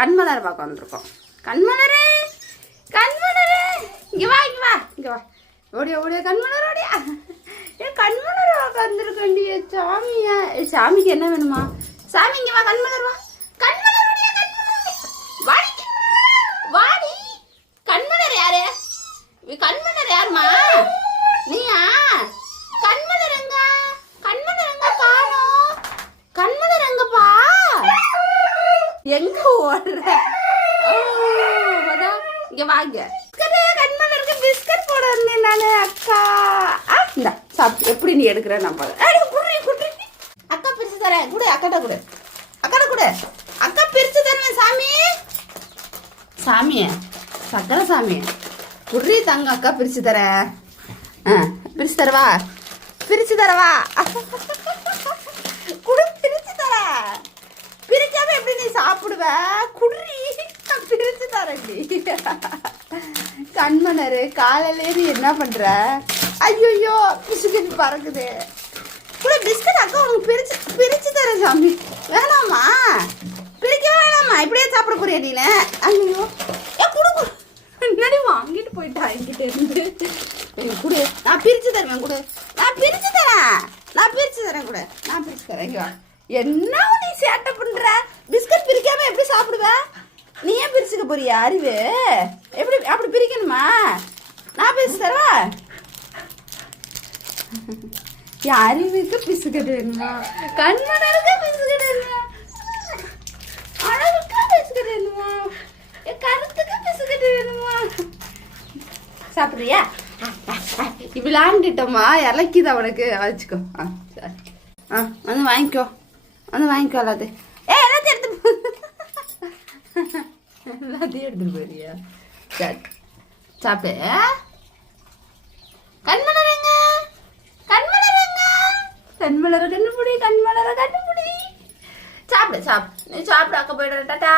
கண்மலர் பார்க்க வந்திருக்கோம் கண்மலரே கண்மலரே. இங்கே வா இங்கே வா இங்கே வா. ஓடியா ஓடியா கண்மலர் ஓடியா. ஏன் கண்மலர் பார்க்க வந்திருக்கண்டி சாமியா? சாமிக்கு என்ன வேணுமா? சாமி இங்கே வா கண்மலர் வா கண்மலர் ஓடியா கண்மலர் வாடி வாடி கண்மலர் யாரு இவ கண்மலர் யாருமா நீயா கண்மலர் எங்க கண்மலர் எங்க காணோம் கண்மலர் எங்கப்பா எங்க ஓடுற. இங்க வாங்க. கண்மலருக்கு பிஸ்கட் போட வந்தேன் நானு அக்கா. ஆ, இந்தா சாப்பிட்டு எப்படி நீ எடுக்கிற? நான் பாரு. அக்கா பிரிச்சு தரேன். குடு அக்காட்ட குடு. அக்காட்ட குடு. அக்கா பிரிச்சு தருவேன் சாமி. சாமி சக்கரை சாமி. குடுறி தங்க அக்கா பிரிச்சு தரேன். ஆ பிரிச்சு தரவா? பிரிச்சு தரவா குடு பிரிச்சு தரேன் பிரிக்காம எப்படி நீ சாப்பிடுவ குடுறி நான் பிரிச்சு தரேன்டி கண்மணரு காலையிலேருந்து என்ன பண்ற? ஐயோ பிஸ்கட் பறக்குது. கூட பிஸ்கட் அக்கா உனக்கு பிரிச்சு பிரிச்சு தரேன் சாமி. வேணாமா? பிரிக்கவே வேணாமா? இப்படியே சாப்பிட போறியா நீனு? ஐயோ ஏ குடு முன்னாடி வாங்கிட்டு போயிட்டா என்கிட்ட இருந்து. கொடு குடு. நான் பிரிச்சு தருவேன் குடு. நான் பிரிச்சு தரேன். நான் பிரிச்சு தரேன் கூட. நான் பிரிச்சு தரேன் என்ன நீ சேட்டை பண்ற? பிஸ்கட் நீ ஏன் போறியா அறிவு? எப்படி அப்படி பிரிக்கணுமா? நான் பிரிச்சு தரவா என் அறிவுக்கு பிஸ்கட் வேணுமா? கண்மணருக்கு பிஸ்கட் வேணுமா? அழகுக்கு பிஸ்கட் வேணுமா? என் கருத்துக்கு பிஸ்கட் வேணுமா? சாப்பிட்றியா? இப்படி விளாண்டுட்டோமா இறக்கிது அவனுக்கு வச்சுக்கோ. ஆ சரி. ஆ வந்து வாங்கிக்கோ. வந்து வாங்கிக்கோ எல்லாத்தையும் ஏ எல்லாத்தையும் எடுத்து போ. எல்லாத்தையும் எடுத்துட்டு போறியா சரி. சாப்பிடு. கண்மலருங்க. கண்மலருங்க. கண்மலர கண்டுபிடி கண்மலர கண்டுபிடி சாப்பிடு சாப்பிடு. நீ சாப்பிடு அக்கா போயிடுற டாட்டா